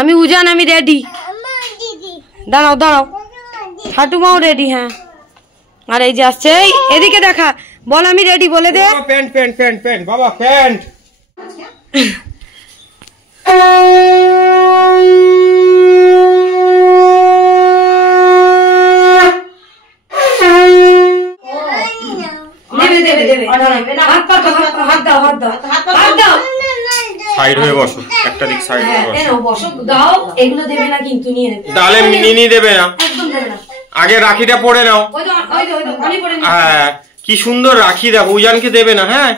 আমি উজান, আমি রেডি। দাঁড়াও দাঁড়াও, হাঁটু মাও রেডি। হ্যাঁ, আর এই যে আসছে, এদিকে দেখা, বল আমি রেডি বলে দে। প্যান্ট প্যান্ট প্যান্ট প্যান্ট বাবা, প্যান্ট। সাইড হয়ে বসো, একটা দিক সাইড হয়ে বসো। দাও, এগুলো দেবে না কিন্তু, নিয়ে নেবে। ডালে মিনি দেবে না, একদম দেবে না। আগে রাখিটা পরে নাও। হ্যাঁ, কি সুন্দর রাখি দেখো, উজানকে দেবে না। হ্যাঁ,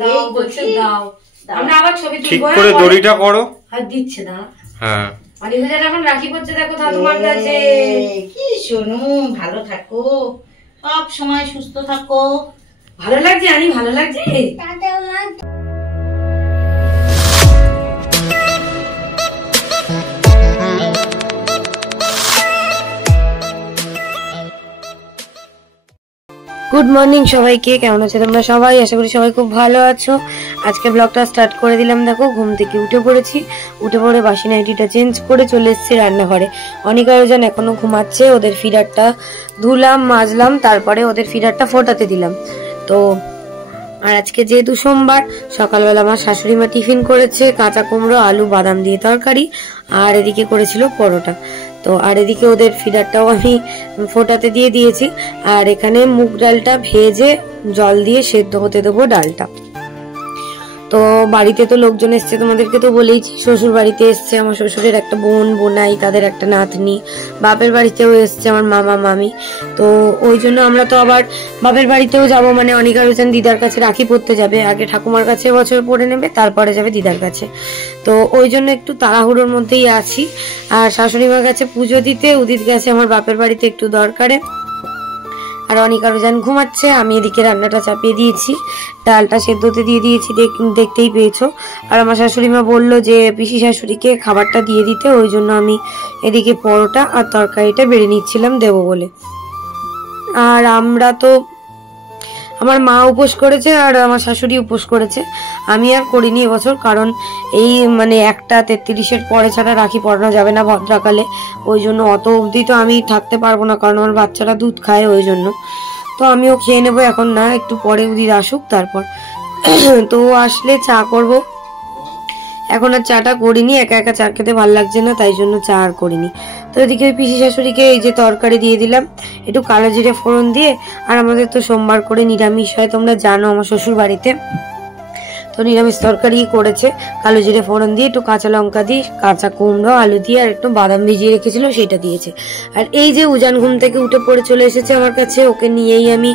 দাও বলছে দাও, আমরা আবার ছবি তুলবো। ঠিক করে দড়িটা করো। হাত দিচ্ছে না। হ্যাঁ, মানে হুজান এখন রাখি করছে, দেখো তোমার কাছে। কি শোনো, ভালো থাকো, সব সময় সুস্থ থাকো। ভালো লাগছে, আনি ভালো লাগছে। গুড মর্নিং সবাইকে, কেমন আছো তোমরা সবাই? আশা করি সবাই খুব ভালো আছো। আজকে ব্লগটা স্টার্ট করে দিলাম। দেখো, ঘুম থেকে উঠে পড়েছি, উঠে পড়ে বাসি নাইটিটা চেঞ্জ করে চলে এসেছি রান্নাঘরে। অনিকারজন এখনো ঘুমাচ্ছে, ওদের ফিডারটা ধুলাম, মাজলাম, তারপরে ওদের ফিডারটা ফোটাতে দিলাম। তো আর আজকে যেহেতু সোমবার, সকালবেলা আমার শাশুড়ি মা টিফিন করেছে কাঁচা কুমড়ো, আলু, বাদাম দিয়ে তরকারি, আর এদিকে করেছিল পরোটা। তো আর এদিকে ওদের ফিডারটাও আমি ফোটাতে দিয়ে দিয়েছি। আর এখানে মুগ ডালটা ভেজে জল দিয়ে সেদ্ধ হতে দেবো ডালটা। তো বাড়িতে তো লোকজন এসছে, তোমাদেরকে তো বলেইছি। শ্বশুর বাড়িতে এসছে আমার শ্বশুরের একটা বোন, বোনাই, তাদের একটা নাতনি। বাপের বাড়িতেও এসছে আমার মামা মামি। তো ওই জন্য আমরা তো আবার বাপের বাড়িতেও যাব, মানে অনিকারজন দিদার কাছে রাখি পড়তে যাবে। আগে ঠাকুমার কাছে বছর পড়ে নেবে, তারপরে যাবে দিদার কাছে। তো ওই জন্য একটু তাড়াহুড়োর মধ্যেই আছি। আর শাশুড়ি মার কাছে পুজো দিতে, উদিত গেছে আমার বাপের বাড়িতে একটু দরকারে। আর অনিকারজন ঘুমাচ্ছে। আমি এদিকে রান্নাটা চাপিয়ে দিয়েছি, ডালটা সেদ্ধতে দিয়ে দিয়েছি, দেখতেই পেয়েছো। আর আমার শাশুড়ি মা বললো যে পিসি শাশুড়িকে খাবারটা দিয়ে দিতে, ওই জন্য আমি এদিকে পরোটা আর তরকারিটা বেড়ে নিচ্ছিলাম দেবো বলে। আর আমরা তো, আমার মা উপোস করেছে আর আমার শাশুড়ি উপোস করেছে, আমি আর করিনি এবছর। কারণ এই মানে 1:33-এর পরে ছাড়া রাখি পরানো যাবে না ভদ্রাকালে। ওই জন্য অত অবধি তো আমি থাকতে পারবো না, কারণ আমার বাচ্চারা দুধ খায়, ওই জন্য। তো আমিও খেয়ে নেবো, এখন না, একটু পরে উদিত আসুক তারপর। তো আসলে চা করব। এখন আর চাটা করিনি, একা একা চা খেতে ভালো লাগছে না, তাই জন্য চা আর করিনি। তো এদিকে পিসি শাশুড়িকে এই যে তরকারি দিয়ে দিলাম, একটু কালো জিরে ফোড়ন দিয়ে। আর আমাদের তো সোমবার করে নিরামিষ হয়, তোমরা জানো আমার শ্বশুর বাড়িতে। তো নিরামিষ তরকারি করেছে, কালো জিরে ফোড়ন দিয়ে, একটু কাঁচা লঙ্কা দিয়ে, কাঁচা কুমড়ো, আলু দিয়ে, আর একটু বাদাম ভিজিয়ে রেখেছিল সেটা দিয়েছে। আর এই যে উজান ঘুম থেকে উঠে পড়ে চলে এসেছে আমার কাছে, ওকে নিয়েই আমি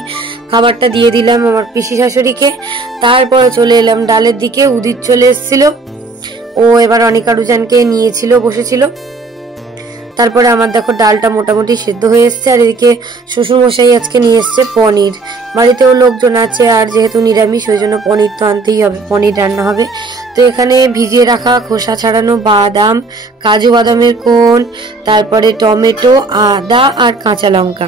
খাবারটা দিয়ে দিলাম আমার পিসি শাশুড়িকে। তারপরে চলে এলাম ডালের দিকে। উদিত চলে এসেছিল, ও এবার অনিকারুজানকে নিয়েছিল, বসেছিল। তারপরে আমার দেখো ডালটা মোটামুটি সেদ্ধ হয়ে এসছে। আর এদিকে শ্বশুর মশাই আজকে নিয়ে এসছে পনির, বাড়িতেও লোকজন আছে, আর যেহেতু নিরামিষ ওই জন্য পনির তো আনতেই হবে, পনির রান্না হবে। তো এখানে ভিজিয়ে রাখা খোসা ছাড়ানো বাদাম, কাজু বাদামের কোন, তারপরে টমেটো, আদা আর কাঁচা লঙ্কা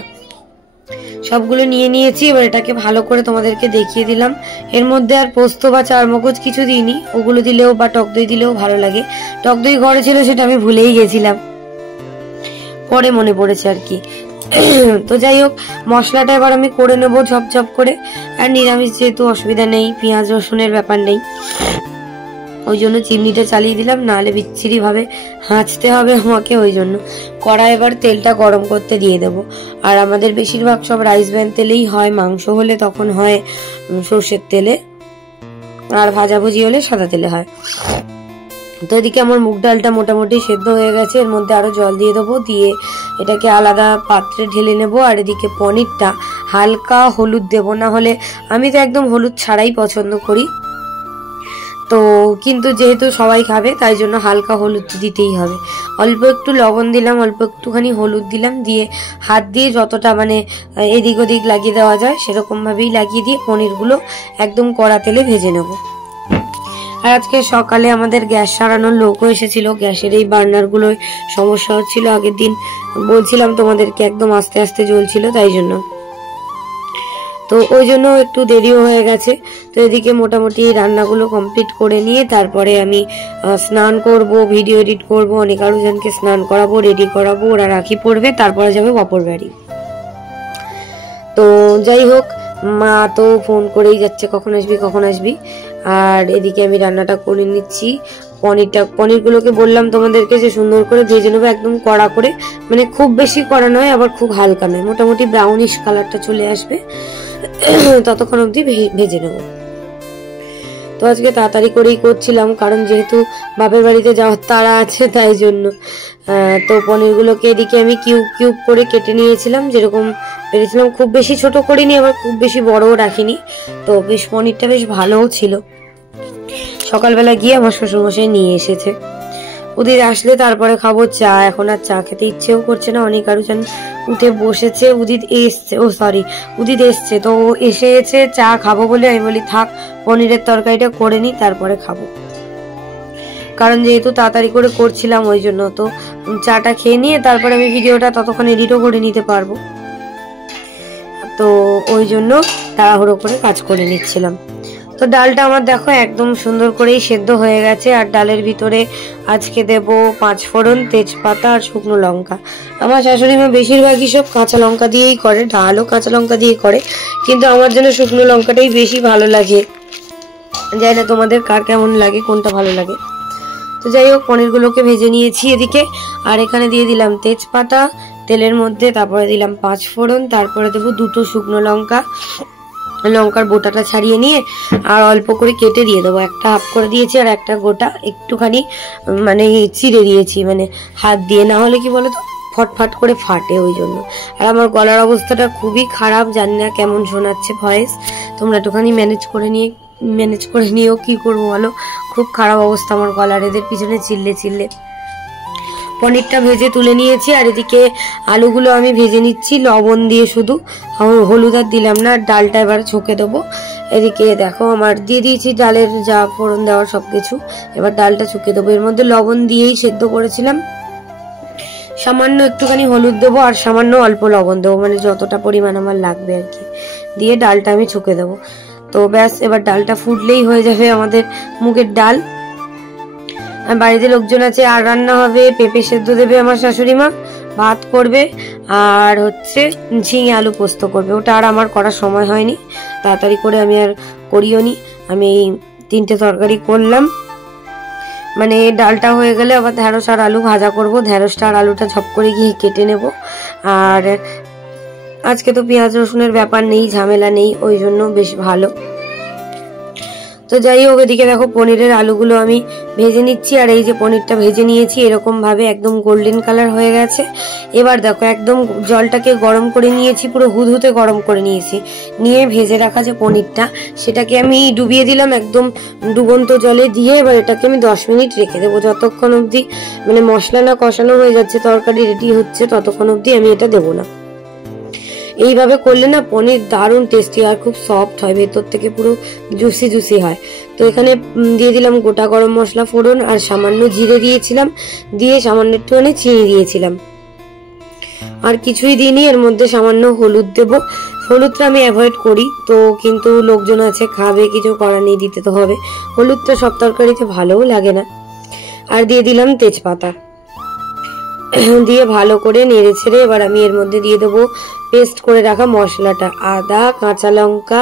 সবগুলো নিয়ে নিয়েছি। এবার এটাকে ভালো করে তোমাদেরকে দেখিয়ে দিলাম। এর মধ্যে আর পোস্ত বা চারমগজ কিছু দিইনি, ওগুলো দিলেও বা টক দই দিলেও ভালো লাগে। টক দই ঘরে ছিল, সেটা আমি ভুলেই গেছিলাম, পরে মনে পড়েছে আর কি। তো যাই হোক, মশলাটা এবার আমি করে নেবো ঝপঝপ করে। আর নিরামিষ যেহেতু অসুবিধা নেই, পেঁয়াজ রসুনের ব্যাপার নেই, ওই জন্য চিমনিটা চালিয়ে দিলাম, নাহলে বিচ্ছিরি ভাবে হাঁচতে হবে আমাকে। ওই জন্য কড়াই এবার তেলটা গরম করতে দিয়ে দেবো। আর আমাদের বেশিরভাগ সব রাইস ব্র্যান্ড তেলেই হয়, মাংস হলে তখন হয় সর্ষের তেলে, আর ভাজাভুজি হলে সাদা তেলে হয়। তো এদিকে আমার মুগ ডালটা মোটামুটি সেদ্ধ হয়ে গেছে, এর মধ্যে আরো জল দিয়ে দেবো, দিয়ে এটাকে আলাদা পাত্রে ঢেলে নেবো। আর এদিকে পনিরটা হালকা হলুদ দেবো, না হলে আমি তো একদম হলুদ ছাড়াই পছন্দ করি। তো কিন্তু যেহেতু সবাই খাবে তাই জন্য হালকা হলুদ দিতেই হবে। অল্প একটু লবণ দিলাম, অল্প একটুখানি হলুদ দিলাম, দিয়ে হাত দিয়ে যতটা মানে এদিক ওদিক লাগিয়ে দেওয়া যায় সেরকম ভাবেই লাগিয়ে দিয়ে পনিরগুলো একদম কড়া তেলে ভেজে নেব। আর আজকে সকালে আমাদের গ্যাস সারানোর লোকও এসেছিল, গ্যাসের এই বার্নারগুলোর সমস্যা হচ্ছিল, আগের দিন বলছিলাম তোমাদেরকে, একদম আস্তে আস্তে জ্বলছিল, তাই জন্য। তো ওই জন্য একটু দেরিও হয়ে গেছে। তো এদিকে মোটামুটি রান্নাগুলো কমপ্লিট করে নিয়ে তারপরে আমি স্নান করব, ভিডিও এডিট করব, অনেক আরো জনকে স্নান করাবো, রেডি করাবো, ওরা রাখি পরবে, তারপরে যাবে বাপর বাড়ি। তো যাই হোক, মা তো ফোন করেই যাচ্ছে কখন আসবি কখন আসবি। আর এদিকে আমি রান্নাটা করে নিচ্ছি। পনিরগুলোকে বললাম তোমাদেরকে যে সুন্দর করে ভেজে নেবো, একদম কড়া করে, মানে খুব বেশি কড়া নয় আবার খুব হালকা নয়, মোটামুটি ব্রাউনিশ কালারটা চলে আসবে ততক্ষণ অবধি ভেজে নেবো। তো আজকে তাড়াতাড়ি করেই করছিলাম, কারণ যেহেতু বাপের বাড়িতে যাওয়ার তাড়া আছে তাই জন্য। তো পনিরগুলোকে এদিকে আমি কিউব কিউব করে কেটে নিয়েছিলাম, যেরকম পেরেছিলাম। খুব বেশি ছোট করিনি, আবার খুব বেশি বড়ও রাখিনি। তো বেশ পনিরটা বেশ ভালোও ছিল। সকালবেলা গিয়ে আমার শ্বশুরমশাই নিয়ে এসেছে। উদিত আসলে তারপরে খাবো চা। এখন আর চা খেতে ইচ্ছেও করছে না। অনেক আরো যেন উঠে বসেছে। উদিত এসছে, তো এসেছে চা খাবো বলে আমি বলি থাক, পনিরের তরকারিটা করে নি তারপরে খাবো, কারণ যেহেতু তাড়াতাড়ি করে করছিলাম ওই জন্য। তো চাটা খেয়ে নিয়ে তারপরে আমি ভিডিওটা ততক্ষণ এডিটও করে নিতে পারবো, তো ওই জন্য তাড়াহুড়ো করে কাজ করে নিচ্ছিলাম। তো ডালটা আমার দেখো একদম সুন্দর করেই সেদ্ধ হয়ে গেছে। আর ডালের ভিতরে আজকে দেব 5 ফোড়ন, তেজপাতা আর শুকনো লঙ্কা। আমার শাশুড়ি মা বেশিরভাগই সব কাঁচা লঙ্কা দিয়েই করে, ডালও কাঁচা লঙ্কা দিয়ে করে, কিন্তু আমার জন্য শুকনো লঙ্কাটাই বেশি ভালো লাগে। জানি না তোমাদের কার কেমন লাগে, কোনটা ভালো লাগে। তো যাই হোক, পনিরগুলোকে ভেজে নিয়েছি এদিকে। আর এখানে দিয়ে দিলাম তেজপাতা তেলের মধ্যে, তারপরে দিলাম 5 ফোড়ন, তারপরে দেবো 2টো শুকনো লঙ্কা, লঙ্কার বোটাটা ছাড়িয়ে নিয়ে আর অল্প করে কেটে দিয়ে দেবো। একটা হাফ করে দিয়েছি আর একটা গোটা একটুখানি মানে চিড়ে দিয়েছি, মানে হাত দিয়ে, না হলে কি বলো তো ফটফট করে ফাটে, ওই জন্য। আর আমার গলার অবস্থাটা খুবই খারাপ, জানি না কেমন শোনাচ্ছে ভয়েস, তোমরা একটুখানি ম্যানেজ করে নিও, কি করবো বলো, খুব খারাপ অবস্থা আমার গলার, এদের পিছনে চিল্লে। পনিরটা ভেজে তুলে নিয়েছি। আর এদিকে আলুগুলো আমি ভেজে নিচ্ছি লবণ দিয়ে, শুধু হলুদ আর দিলাম না। ডালটা এবার ছকে দেবো। এদিকে দেখো আমার দিয়ে দিয়েছি ডালের যা ফোড়ন দেওয়ার সবকিছু, এবার ডালটা ছকে দেবো। এর মধ্যে লবণ দিয়েই সেদ্ধ করেছিলাম, সামান্য একটুখানি হলুদ দেবো আর সামান্য অল্প লবণ দেবো, মানে যতটা পরিমাণ আমার লাগবে আর কি, দিয়ে ডালটা আমি ছকে দেবো। তো ব্যাস, এবার ডালটা ফুটলেই হয়ে যাবে আমাদের মুগের ডাল। বাড়িতে লোকজন আছে, আর রান্না হবে পেঁপে সেদ্ধ দেবে আমার শাশুড়ি মা, ভাত করবে, আর হচ্ছে ঝিঙে আলু পোস্ত করবে। ওটা আর আমার করার সময় হয়নি, তাড়াতাড়ি করে আমি আর করিও নি। আমি এই 3টে তরকারি করলাম, মানে ডালটা হয়ে গেলে আবার ঢেঁড়স আর আলু ভাজা করব। ঢেঁড়সটা আর আলুটা ঝপ করে গিয়ে কেটে নেব। আর আজকে তো পেঁয়াজ রসুনের ব্যাপার নেই, ঝামেলা নেই, ওই জন্য বেশ ভালো। তো যাই হোক, এদিকে দেখো পনিরের আলুগুলো আমি ভেজে নিচ্ছি। আর এই যে পনিরটা ভেজে নিয়েছি এরকম ভাবে একদম গোল্ডেন কালার হয়ে গেছে। এবার দেখো একদম জলটাকে গরম করে নিয়েছি, পুরো হুদহুতে গরম করে নিয়েছি, নিয়ে ভেজে রাখা যে পনিরটা সেটাকে আমি ডুবিয়ে দিলাম একদম ডুবন্ত জলে দিয়ে। এবার এটাকে আমি 10 মিনিট রেখে দেবো, যতক্ষণ অবধি মানে মশলা না কষানো হয়ে যাচ্ছে, তরকারি রেডি হচ্ছে, ততক্ষণ অবধি আমি এটা দেবো না। এইভাবে করলে না পনির দারুণ টেস্টি আর খুব সফট হয়, ভেতর থেকে পুরো জুসি হয়। তো এখানে দিয়ে দিলাম গোটা গরম মশলা ফোড়ন, আর সামান্য জিরে দিয়েছিলাম, দিয়ে সামান্য একটুখানি চিনি দিয়েছিলাম, আর কিছুই দিইনি। এর মধ্যে সামান্য হলুদ দেব, হলুদটা আমি অ্যাভয়েড করি, তো কিন্তু লোকজন আছে খাবে, কিছু করার নেই, দিতে তো হবে। হলুদটা সব তরকারিতে ভালোও লাগে না। আর দিয়ে দিলাম তেজপাতা, দিয়ে ভালো করে নেড়ে ছেড়ে এবার আমি এর মধ্যে দিয়ে দেবো পেস্ট করে রাখা মশলাটা, আদা, কাঁচা লঙ্কা,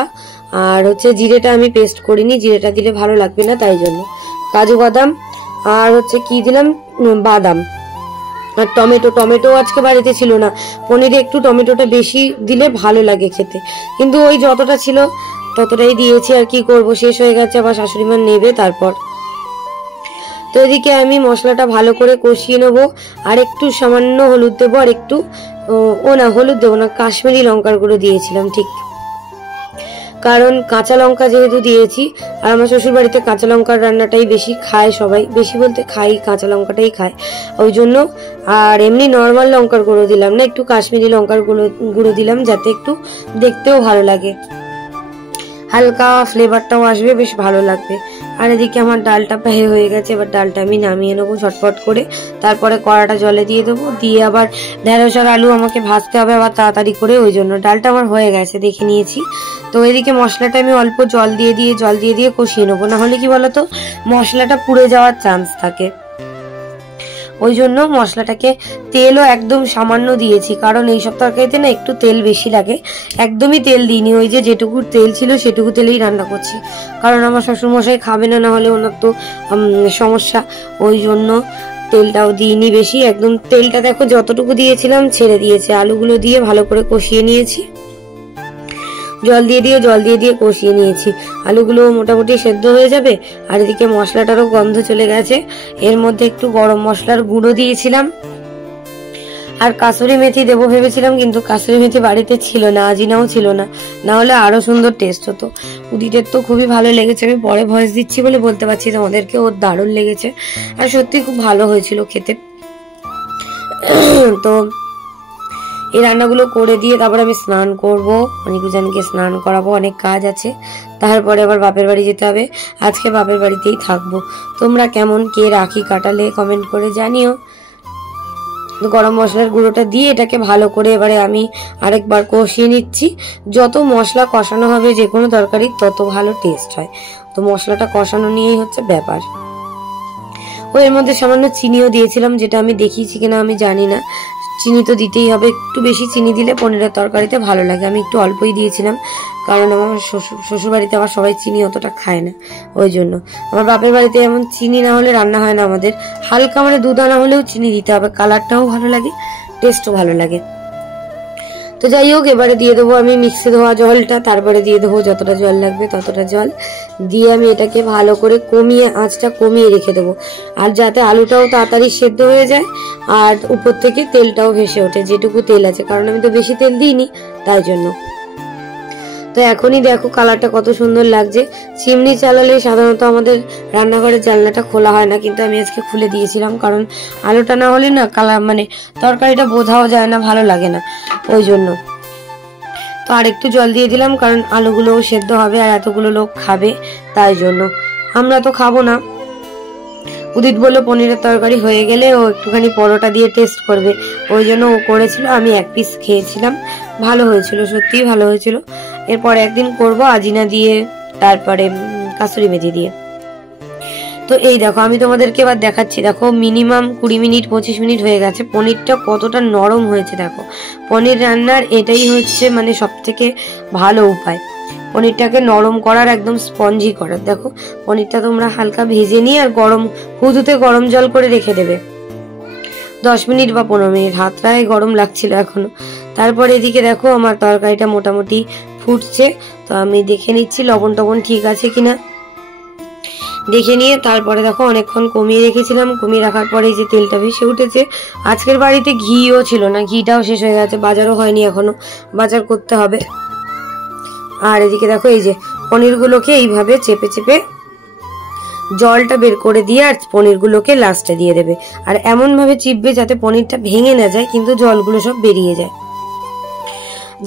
আর হচ্ছে জিরেটা আমি পেস্ট করিনি, জিরেটা দিলে ভালো লাগবে না, তাই জন্য কাজু বাদাম, আর হচ্ছে কি দিলাম বাদাম, আর টমেটো আজকে বাড়িতে ছিল না, পনিরে একটু টমেটোটা বেশি দিলে ভালো লাগে খেতে, কিন্তু ওই যতটা ছিল ততটাই দিয়েছি। আর কি করব, শেষ হয়ে গেছে, আবার শাশুড়ি মা নেবে তারপর। তো এদিকে আমি মশলাটা ভালো করে কষিয়ে নেবো, আর একটু সামান্য হলুদ দেবো, আর একটু হলুদ দেবো না, কাশ্মীরি লঙ্কার গুঁড়ো দিয়েছিলাম ঠিক, কারণ কাঁচা লঙ্কা যেহেতু দিয়েছি। আর আমার শ্বশুর বাড়িতে কাঁচা লঙ্কার রান্নাটাই বেশি খায় সবাই, বেশি বলতে কাঁচা লঙ্কাটাই খায়, ওই জন্য। আর এমনি নর্মাল লঙ্কার গুঁড়ো দিলাম না, একটু কাশ্মীরি লঙ্কার গুঁড়ো দিলাম, যাতে একটু দেখতেও ভালো লাগে, হালকা ফ্লেভারটাও আসবে, বেশ ভালো লাগবে। আর এদিকে আমার ডালটা প্রায় হয়ে গেছে, এবার ডালটা আমি নামিয়ে নেবো ঝটপট করে। তারপরে কড়াটা জলে দিয়ে দেবো, দিয়ে আবার ঢেঁড়স আর আলু আমাকে ভাজতে হবে আবার তাড়াতাড়ি করে, ওই জন্য ডালটা আমার হয়ে গেছে দেখে নিয়েছি। তো এদিকে মশলাটা আমি অল্প জল দিয়ে কষিয়ে নেবো, না হলে কি বলতো মশলাটা পুড়ে যাওয়ার চান্স থাকে। ওই জন্য মশলাটাকে তেলও একদম সামান্য দিয়েছি, কারণ এইসব তরকারিতে না একটু তেল বেশি লাগে। একদমই তেল দিইনি, ওই যে যেটুকু তেল ছিল সেটুকু তেলেই রান্না করছি, কারণ আমার শ্বশুরমশাই খাবে না, হলে ওনার তো সমস্যা। ওই জন্য তেলটাও দিইনি বেশি, একদম তেলটা দেখো যতটুকু দিয়েছিলাম ছেড়ে দিয়েছে। আলুগুলো দিয়ে ভালো করে কষিয়ে নিয়েছি, জল দিয়ে কষিয়ে নিয়েছি। আলুগুলো মোটামুটি সেদ্ধ হয়ে যাবে। আর এদিকে মশলাটারও গন্ধ চলে গেছে। এর মধ্যে একটু গরম মশলার গুঁড়ো দিয়েছিলাম, আর কাসুরি মেথি দেবো ভেবেছিলাম, কিন্তু কাসুরি মেথি বাড়িতে ছিল না, আজিনাও ছিল না, না হলে আরো সুন্দর টেস্ট হতো। উদিতের তো খুবই ভালো লেগেছে, আমি পরে ভয়েস দিচ্ছি বলে বলতে পারছি তোমাদেরকে, ওর দারুণ লেগেছে আর সত্যি খুব ভালো হয়েছিল খেতে। তো এই রান্নাগুলো করে দিয়ে তারপর আমি স্নান করব, অনেকজনকে স্নান করাবো, অনেক কাজ আছে। তারপরে আবার বাপের বাড়ি যেতে হবে, আজকে বাপের বাড়িতেই থাকবো। তোমরা কেমন কে রাখি কাটালে কমেন্ট করে জানিও। গরম মশলার গুঁড়োটা দিয়ে এটাকে ভালো করে এবারে আমি আরেকবার কষিয়ে নিচ্ছি। যত মশলা কষানো হবে যে কোনো তরকারি তত ভালো টেস্ট হয়, তো মশলাটা কষানো নিয়েই হচ্ছে ব্যাপার। এর মধ্যে সামান্য চিনিও দিয়েছিলাম, যেটা আমি দেখিয়েছি কিনা আমি জানি না। চিনি তো দিতেই হবে, একটু বেশি চিনি দিলে পনিরের তরকারিতে ভালো লাগে। আমি একটু অল্পই দিয়েছিলাম, কারণ আমার শ্বশুর বাড়িতে আবার সবাই চিনি অতটা খায় না, ওই জন্য। আমার বাপের বাড়িতে এমন চিনি না হলে রান্না হয় না আমাদের, হালকা মানে দুদানা হলেও চিনি দিতে হবে, কালারটাও ভালো লাগে, টেস্টও ভালো লাগে। তো যাই হোক, এবারে দিয়ে দেবো আমি মিক্সি ধোয়া জলটা, তারপরে দিয়ে দেবো যতটা জল লাগবে ততটা জল দিয়ে আমি এটাকে ভালো করে আঁচটা কমিয়ে রেখে দেবো, আর যাতে আলুটাও তাড়াতাড়ি সেদ্ধ হয়ে যায় আর উপর থেকে তেলটাও ভেসে ওঠে, যেটুকু তেল আছে, কারণ আমি তো বেশি তেল দিইনি তাই জন্য। তো এখনই দেখো কালারটা কত সুন্দর লাগছে। চিমনি চালালে সাধারণত আমাদের রান্নাঘরের জানলাটা খোলা হয় না, কিন্তু আমি আজকে খুলে দিয়েছিলাম, কারণ আলুটা না হলে না কালার মানে তরকারিটা বোঝাও যায় না, ভালো লাগে না, ওই জন্য। তো আর একটু জল দিয়ে দিলাম, কারণ আলুগুলোও সেদ্ধ হবে আর এতগুলো লোক খাবে, তাই জন্য। আমরা তো খাবো না। উদিত বললো পনিরের তরকারি হয়ে গেলে ও একটুখানি পরোটা দিয়ে টেস্ট করবে, ওই জন্য ও করেছিল, আমি এক পিস খেয়েছিলাম, ভালো হয়েছিল, সত্যিই ভালো হয়েছিল। এরপর একদিন করব আজিনা দিয়ে, তারপরে কাসুরি মেথি দিয়ে। তো এই দেখো আমি তোমাদেরকে এবার দেখাচ্ছি, দেখো মিনিমাম 20 মিনিট 25 মিনিট হয়ে গেছে, পনিরটা কতটা নরম হয়েছে দেখো। পনির রান্নার এটাই হচ্ছে মানে সব থেকে ভালো উপায়, পনিরটাকে নরম করার, একদম স্পঞ্জি করার। দেখো পনিরটা তোমরা হালকা ভেজে নিয়ে আর হুদুতে গরম জল করে রেখে দেবে 10 মিনিট বা 15 মিনিট, হাতটায় গরম লাগছিল এখনো। তারপর এদিকে দেখো আমার তরকারিটা মোটামুটি ফুটছে, তো আমি দেখে নিচ্ছি লবণ টবণ ঠিক আছে কিনা, দেখে নিয়ে তারপরে দেখো অনেকক্ষণ কমিয়ে রেখেছিলাম, কমিয়ে রাখার পরে যে তেলটা ভেসে উঠেছে। আজকের বাড়িতে ঘিও ছিল না, ঘিটাও শেষ হয়ে গেছে, বাজারও হয়নি এখনো, বাজার করতে হবে। আর এদিকে দেখো এই যে পনিরগুলোকে এইভাবে চেপে চেপে জলটা বের করে দিয়ে আর পনিরগুলোকে লাস্টে দিয়ে দেবে, আর এমন ভাবে চিপবে যাতে পনিরটা ভেঙে না যায় কিন্তু জলগুলো সব বেরিয়ে যায়।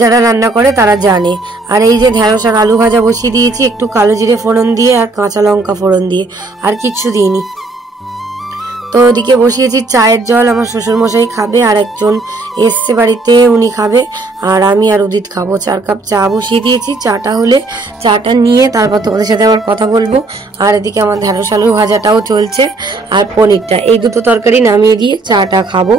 যারা রান্না করে তারা জানে। আর এই যে ঢেঁড়স আর আলু ভাজা বসিয়ে দিয়েছি, একটু কালো জিরে ফোড়ন দিয়ে আর কাঁচা লঙ্কা ফোড়ন দিয়ে, আর কিচ্ছু দিইনি। তো ওদিকে বসিয়েছি চায়ের জল, আমার শ্বশুর মশাই খাবে, আর একজন এসছে বাড়িতে উনি খাবে, আর আমি আর উদিত খাবো। 4 কাপ চা বসিয়ে দিয়েছি, চাটা হলে চাটা নিয়ে তারপর তোমাদের সাথে আবার কথা বলবো। আর এদিকে আমার ঢেঁড়স আলু ভাজাটাও চলছে, আর পনিরটা, এই দুটো তরকারি নামিয়ে দিয়ে চাটা খাবো,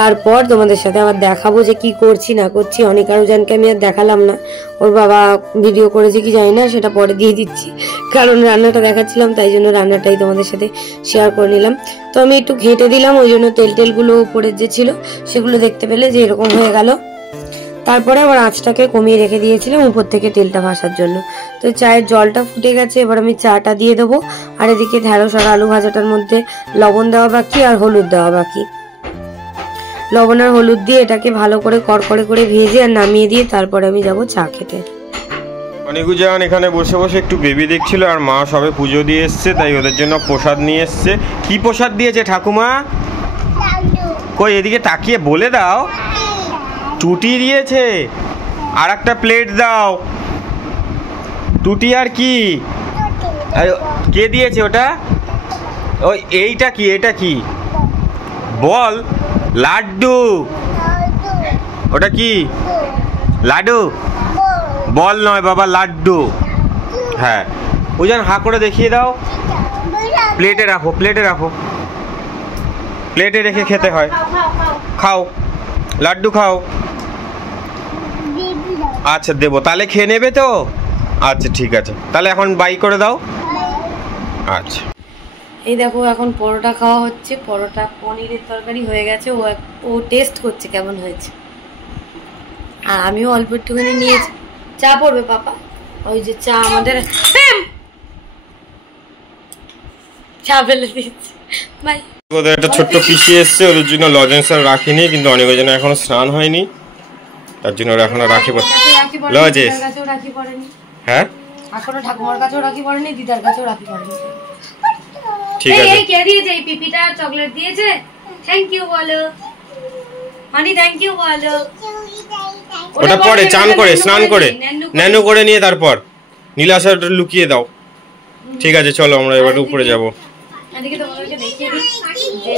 তারপর তোমাদের সাথে আবার দেখাবো যে কি করছি না করছি। অনেক আরো জনকে আমি আর দেখালাম না, ওর বাবা ভিডিও করেছে কি জানি না, সেটা পরে দিয়ে দিচ্ছি, কারণ রান্নাটা দেখাচ্ছিলাম তাই জন্য রান্নাটাই তোমাদের সাথে শেয়ার করে নিলাম। তো আমি একটু ঘেঁটে দিলাম, ওই জন্য তেলগুলো উপরের যে ছিল সেগুলো দেখতে পেলে যে এরকম হয়ে গেল। তারপরে আবার আঁচটাকে কমিয়ে রেখে দিয়েছিলাম উপর থেকে তেলটা ভাসার জন্য। তো চায়ের জলটা ফুটে গেছে, এবার আমি চাটা দিয়ে দেবো। আর এদিকে ঢেঁড়স আর আলু ভাজাটার মধ্যে লবণ দেওয়া বাকি আর হলুদ দেওয়া বাকি, লবণ আর হলুদ দিয়ে এটাকে ভালো করে কড়কড়ে করে ভেজে আর নামিয়ে দিয়ে তারপরে আমি যাব চা খেতে। অনিকুজান এখানে বসে বসে একটু বেবি দেখছিল, আর মা সবে পুজো দিয়ে এসছে, তাই ওদের জন্য প্রসাদ নিয়ে এসছে। কি প্রসাদ দিয়েছে ঠাকুমা? কই এদিকে তাকিয়ে বলে দাও। টুটি দিয়েছে, আর একটা প্লেট দাও। টুটি আর কি? কে দিয়েছে ওটা? ওই এইটা কি, এটা কি বল? লাড্ডু। ওটা কি? লাড্ডু? বল নয় বাবা, লাড্ডু। হ্যাঁ উজান হা করে দেখিয়ে দাও। প্লেটে রাখো, প্লেটে রাখো, প্লেটে রেখে খেতে হয়। খাও লাড্ডু খাও। আচ্ছা দেবো, তাহলে খেয়ে নেবে তো? আচ্ছা ঠিক আছে, তাহলে এখন বাই করে দাও। আচ্ছা এই দেখো এখন পরোটা খাওয়া হচ্ছে। পরোটা পনিরের তরকারি হয়ে গেছে, ও টেস্ট করছে কেমন হয়েছে। আর আমিও অল্প একটুখানি নিয়েছি। চা পড়বে পাপা? ওই যে চা আমাদের চা ফেলে দিচ্ছি। বাই। ওদের একটা ছোট্ট পিসি এসছে, ওদের জন্য লজেন্স আর রাখিনি, কিন্তু অনেকের জন্য এখনো স্নান হয়নি, তার জন্য ওরা এখনো রাখি লজেন্স। হ্যাঁ এখনো ঠাকুমার কাছেও রাখি পড়েনি, দিদার কাছেও রাখি পড়েনি। ঠিক আছে। এই কে দিয়েছে? এই পিপিটা চকলেট দিয়েছে। থ্যাংক ইউ বলো মানি, থ্যাংক ইউ বলো। ওটা পরে চান করে স্নান করে ন্যানো করে নিয়ে তারপর নীলাশাটা লুকিয়ে দাও। ঠিক আছে চলো আমরা এবার উপরে যাব। এদিকে তোমাদেরকে দেখিয়ে দিই যে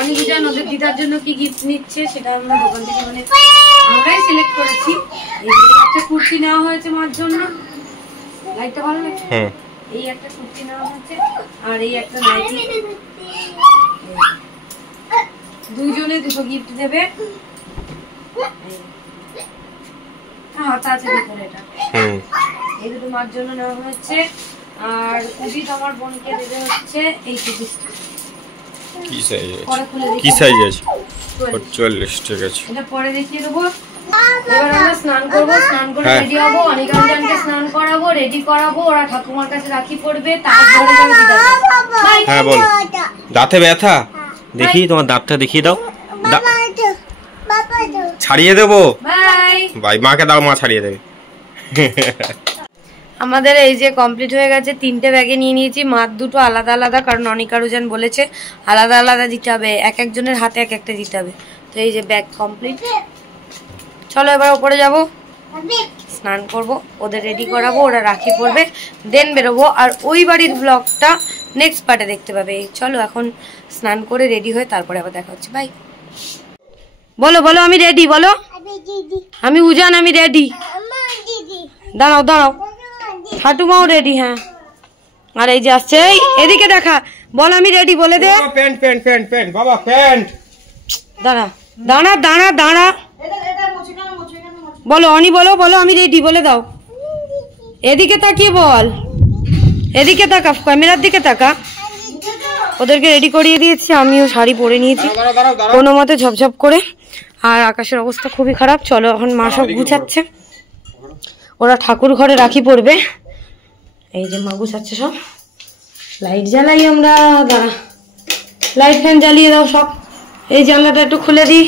অনিকুজান ওদের দিদার জন্য কি গিফট নিচ্ছে, সেটা আমরা দোকান থেকে মানে আমরাই সিলেক্ট করেছি। এই যে একটা কুর্তি নেওয়া হয়েছে মার জন্য, লাইটটা ভালো লাগছে। এই একটা কুর্তি নেওয়া হয়েছে আর এই একটা নাইটি। দুইজনে দুটো গিফট দেবে। হাতা আছে ভিতরে, এটা এই দুটো মার জন্য নেওয়া হয়েছে। আর উদিত আমার বোনকে দেবে হচ্ছে এই কুর্তিটা। কি সাইজ আছে? কি সাইজ আছে? 44। ঠিক আছে, এটা পরে দেখিয়ে দেবো। এবার আমরা স্নান করবো, স্নান করে রেডি হবো, অনিকাঞ্জনকে স্নান করাবো, রেডি করাবো, ওরা ঠাকুমার কাছে রাখি পড়বে, তারপরে যাবে দিদার কাছে। হ্যাঁ বল। দাঁতে ব্যথা? দেখি তোমার দাঁতটা দেখিয়ে দাও। ছাড়িয়ে দেবো। Bye bye. মাকে দাও, মা ছাড়িয়ে দেবে। আমাদের এই যে কমপ্লিট হয়ে গেছে, 3টে ব্যাগে নিয়ে নিয়েছি। মার দুটো আলাদা আলাদা, কারণ অনিকারুজান বলেছে আলাদা আলাদা দিতে হবে, এক একজনের হাতে এক একটা দিতে হবে। তো এই যে ব্যাগ কমপ্লিট। চলো এবার ওপরে যাব, স্নান করব, ওদের রেডি করাবো, ওরা রাখি পরবে, দেন বেরোবো। আর ওই বাড়ির ব্লগটা নেক্সট পার্টে দেখতে পাবে। চলো এখন স্নান করে রেডি হয়ে তারপরে আবার দেখা হচ্ছে। বাই। বলো বলো আমি রেডি, বলো। আমি উজান, আমি রেডি। দাঁড়াও দাঁড়াও, ঠাটুমাও রেডি। হ্যাঁ আর এই যে আসছে, এদিকে দেখা, বল আমি রেডি বলে দে। প্যান্ট প্যান্ট প্যান্ট প্যান্ট বাবা, প্যান্ট। দাঁড়া দাঁড়া দাঁড়া দাঁড়া, বলো অনি, বলো বলো আমি রেডি বলে দাও। এদিকে তাকিয়ে বল, এদিকে তাকা, ক্যামেরার দিকে তাকা। ওদেরকে রেডি করিয়ে দিয়েছি, আমিও শাড়ি পরে নিয়েছি কোনো মতে ঝপঝপ করে। আর আকাশের অবস্থা খুবই খারাপ। চলো এখন মা সব গুছাচ্ছে, ওরা ঠাকুর ঘরে রাখি পড়বে। এই যে মা গুছাচ্ছে সব। লাইট জ্বালাই আমরা, দাঁড়া, লাইট ফ্যান জ্বালিয়ে দাও সব। এই জানলাটা একটু খুলে দিই,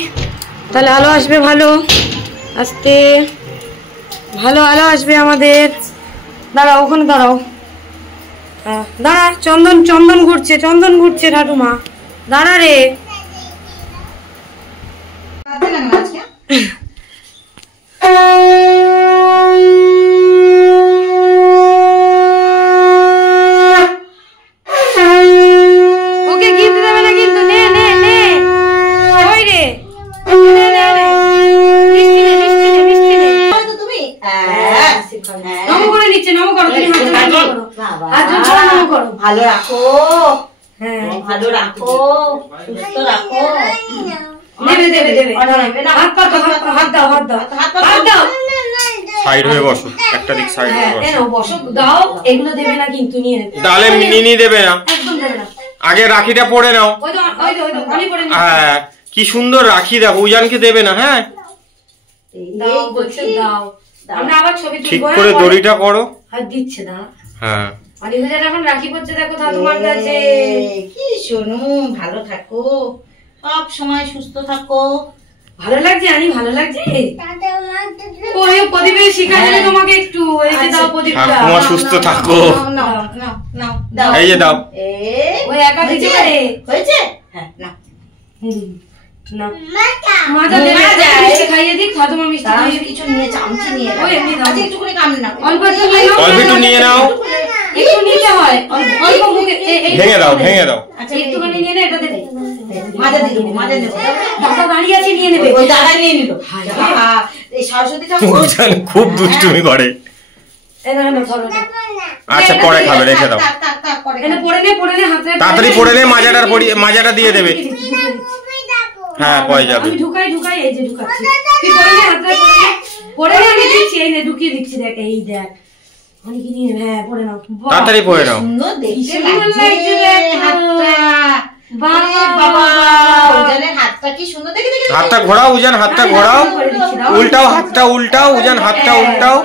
তাহলে আলো আসবে ভালো, আস্তে ভালো আলো আসবে আমাদের। দাঁড়াও ওখানে দাঁড়াও, হ্যাঁ দাঁড়া। চন্দন চন্দন ঘুরছে, চন্দন ঘুরছে ঠাকুমা, দাঁড়া রে। ওকে গিফট দেবে না কিন্তু, নে নে নে, ওই রে নে নে নে, মিষ্টি নে মিষ্টি নে মিষ্টি নে। তুমি নমো করে নিচ্ছে, নমো করো, তুমি হাত জোড় করো, হাত জোড় করে নমো করো। ভালো রাখো, হ্যাঁ ভালো রাখো, সুস্থ রাখো। দেবে দেবে দেবে, হাত পাতো, হাত দাও, হাত দাও, হাত দাও। সাইড হয়ে বসো, একটা দিক সাইড হয়ে বসো। এনো বসো, দাও। এগুলো দেবে না কিন্তু, নিয়ে নেবে। তাহলে মিনি দেবে না, একদম দেবে না। আগে রাখিটা পরে নাও। ওই তো ওই তো ওই তো অনি পরে নিচ্ছে। হ্যাঁ কি সুন্দর রাখি, দেখো উজানকে দেবে না। হ্যাঁ দাও বলছে, দাও। আমরা আবার ছবি তুলবো। ঠিক করে দড়িটা করো। হাত দিচ্ছে না। হ্যাঁ অনি হুজার এখন রাখি পড়ছে, দেখো ঠাকুমার কাছে। কি শোনো, ভালো থাকো, সব সময় সুস্থ থাকো। ভালো লাগছে আনি, ভালো লাগছে। ওই প্রদীপের শিখা দিলে তোমাকে একটু, এই যে দাও প্রদীপটা। ঠাকুমা সুস্থ থাকো। নাও নাও নাও দাও, এই যে দাও। ওই একা দিতে পারে, হয়েছে? হ্যাঁ নাও। না মাথা দেবে, মিষ্টি খাইয়ে দিক, ঠাকুমা মিষ্টি খাইয়ে দিক। কিছু নিয়ে চামচি নিয়ে ওই এমনি দাও, একটু করে কাম না, অল্প একটু নিয়ে নাও, অল্প একটু নিয়ে নাও। একটু নিতে হয় অল্প মুখে ভেঙে দাও ভেঙে দাও। আচ্ছা একটুখানি নিয়ে নে, এটা দে। মাজা দিয়ে দেবো, মাজা দেবো। দাদা দাঁড়িয়ে আছে, নিয়ে নেবে। ওই দাদা নিয়ে নিল। এই সরস্বতী ঠাকুর উজান খুব দুষ্টুমি করে। এই না না ধরো না। আচ্ছা পরে খাবে, রেখে দাও। তাক পরে এনে পড়ে নে হাতে। তাড়াতাড়ি পড়ে নে, মাজাটা দিয়ে দেবে। হ্যাঁ পড়ে যাবে। আমি ঢুকাই এই যে ঢুকাচ্ছি। তুই পড়ে নে হাতে, পড়ে নে, আমি দিচ্ছি, এই নে ঢুকিয়ে দিচ্ছি, দেখ এই দেখ। অনেক নিয়ে নেবে, হ্যাঁ পড়ে নাও। তাড়াতাড়ি পড়ে নাও। সুন্দর দেখতে সুন্দর লাগছে লাগছে হাতটা। বাবা উজানের হাতটা কি সুন্দর দেখে দেখে। হাতটা ঘোরাও উজান, হাতটা ঘোরাও। উল্টাও হাতটা, উল্টাও উজান, হাতটা উল্টাও।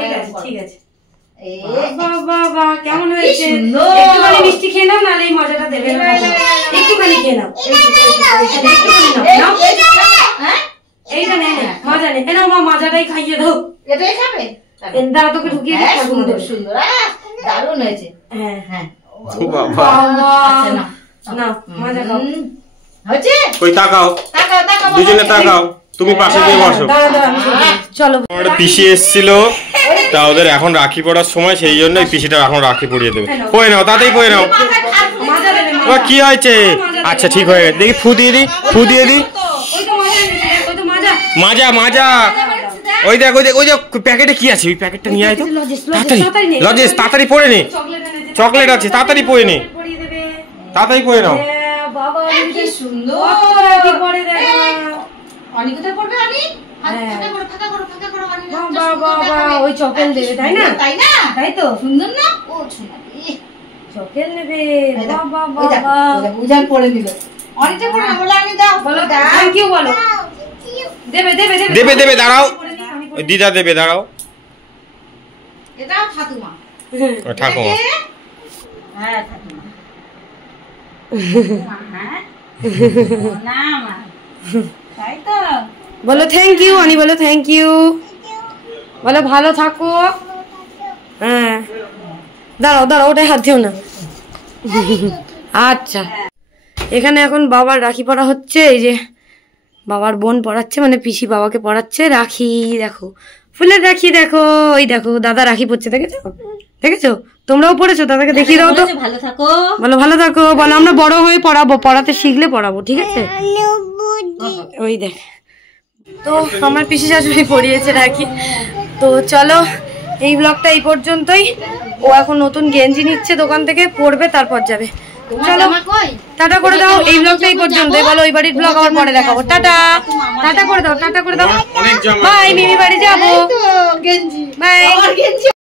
ঠিক আছে। এ বাবা কেমন হয়েছে? সুন্দর। একটুখানি মিষ্টি খেয়ে নাও, নাহলে এই মজাটা দেবে না। একটুখানি খেয়ে নাও। হ্যাঁ এইটা নে, মজা নে। এনাও মা মাজাটাই খাইয়ে দাও। এটাই খাবে? দাঁড়া তোকে ঢুকিয়ে দিই। হ্যাঁ, সুন্দর সুন্দর। দারুণ হয়েছে। হ্যাঁ হ্যাঁ বাবা আচ্ছা, নাও। না মজা খাও। হয়েছে? ওই তাকাও, তাকাও তাকাও দুজনে তাকাও। তুমি পাশে গিয়ে বসো। দাঁড়া আমি শুনছি। চলো আমার একটা পিসি এসেছিল, তা ওদের এখন রাখি পড়ার সময়, সেই জন্য এই পিসিটা এখন রাখি পরিয়ে দেবে। পড়ে নাও, তাড়াতাড়ি পড়ে নাও। মাজা দেবে ও কি হয়েছে? আচ্ছা ঠিক হয়ে গেছে, দেখি ফু দিয়ে দি। ওই তো মাজা এনেছি, ওই তো মাজা। মাজা মাজা। ওই দেখ প্যাকেটে কি আছে, ওই প্যাকেটটা নিয়ে আয় তো তাড়াতাড়ি। লজেস তাড়াতাড়ি পড়ে নে, চকলেট এনেছি। চকলেট আছে, তাড়াতাড়ি পড়ে নে, পরিয়ে দেবে। তাড়াতাড়ি পড়ে নাও। হ্যাঁ, বাবা কি সুন্দর। কত রাখি পরে দেখ। অনেক কোথায় পড়বে আমি? হ্যাঁ। ফাঁকা করো অনেক। বাবা ওই চকলেট দেবে, তাই না? তাই না? তাই তো সুন্দর না? ও সোনালি। চকলেট নেবে। এই দেখো, বাবা ওই দেখো, বাবা ওই দেখো, উজান পড়ে দিল। অনেকটা পড়ে না, বলে আমি দাও। বলো দাও। থ্যাংক ইউ বলো। দেবে দেবে দাঁড়াও, ওই দিদা দেবে, দাঁড়াও। এটাও ঠাকুমা। ও ঠাকুমা। হ্যাঁ ঠাকুমা। হ্যাঁ না মা, তাই তো। বলো থ্যাংক ইউ, অনি বলো থ্যাংক ইউ, বলো ভালো থাকো। হ্যাঁ দাঁড়াও ওটাই হাত দিও না। আচ্ছা এখানে এখন বাবার রাখি পড়া হচ্ছে। এই যে বাবার বোন পড়াচ্ছে, মানে পিসি বাবাকে পড়াচ্ছে রাখি। দেখো ফুলের রাখি, দেখো ওই দেখো দাদা রাখি পড়ছে, দেখেছো? তোমরাও পড়েছো? দাদাকে দেখিয়ে দাও তো। ভালো থাকো। বলো ভালো থাকো, বলো আমরা বড় হয়ে পড়াবো, পড়াতে শিখলে পড়াবো, ঠিক আছে? ওই দেখ, তো আমার পিসি শাশুড়ি পড়িয়েছে রাখি। তো চলো এই ব্লগটা এই পর্যন্তই। ও এখন নতুন গেঞ্জি নিচ্ছে দোকান থেকে, পরবে তারপর যাবে। চলো টাটা করে দাও। এই ব্লগটা এই পর্যন্তই। বলো ওই বাড়ির ব্লগ আবার পরে দেখাবো। টাটা টাটা করে দাও, টাটা করে দাও। বাই, মিমি বাড়ি যাবো। গেঞ্জি বাই।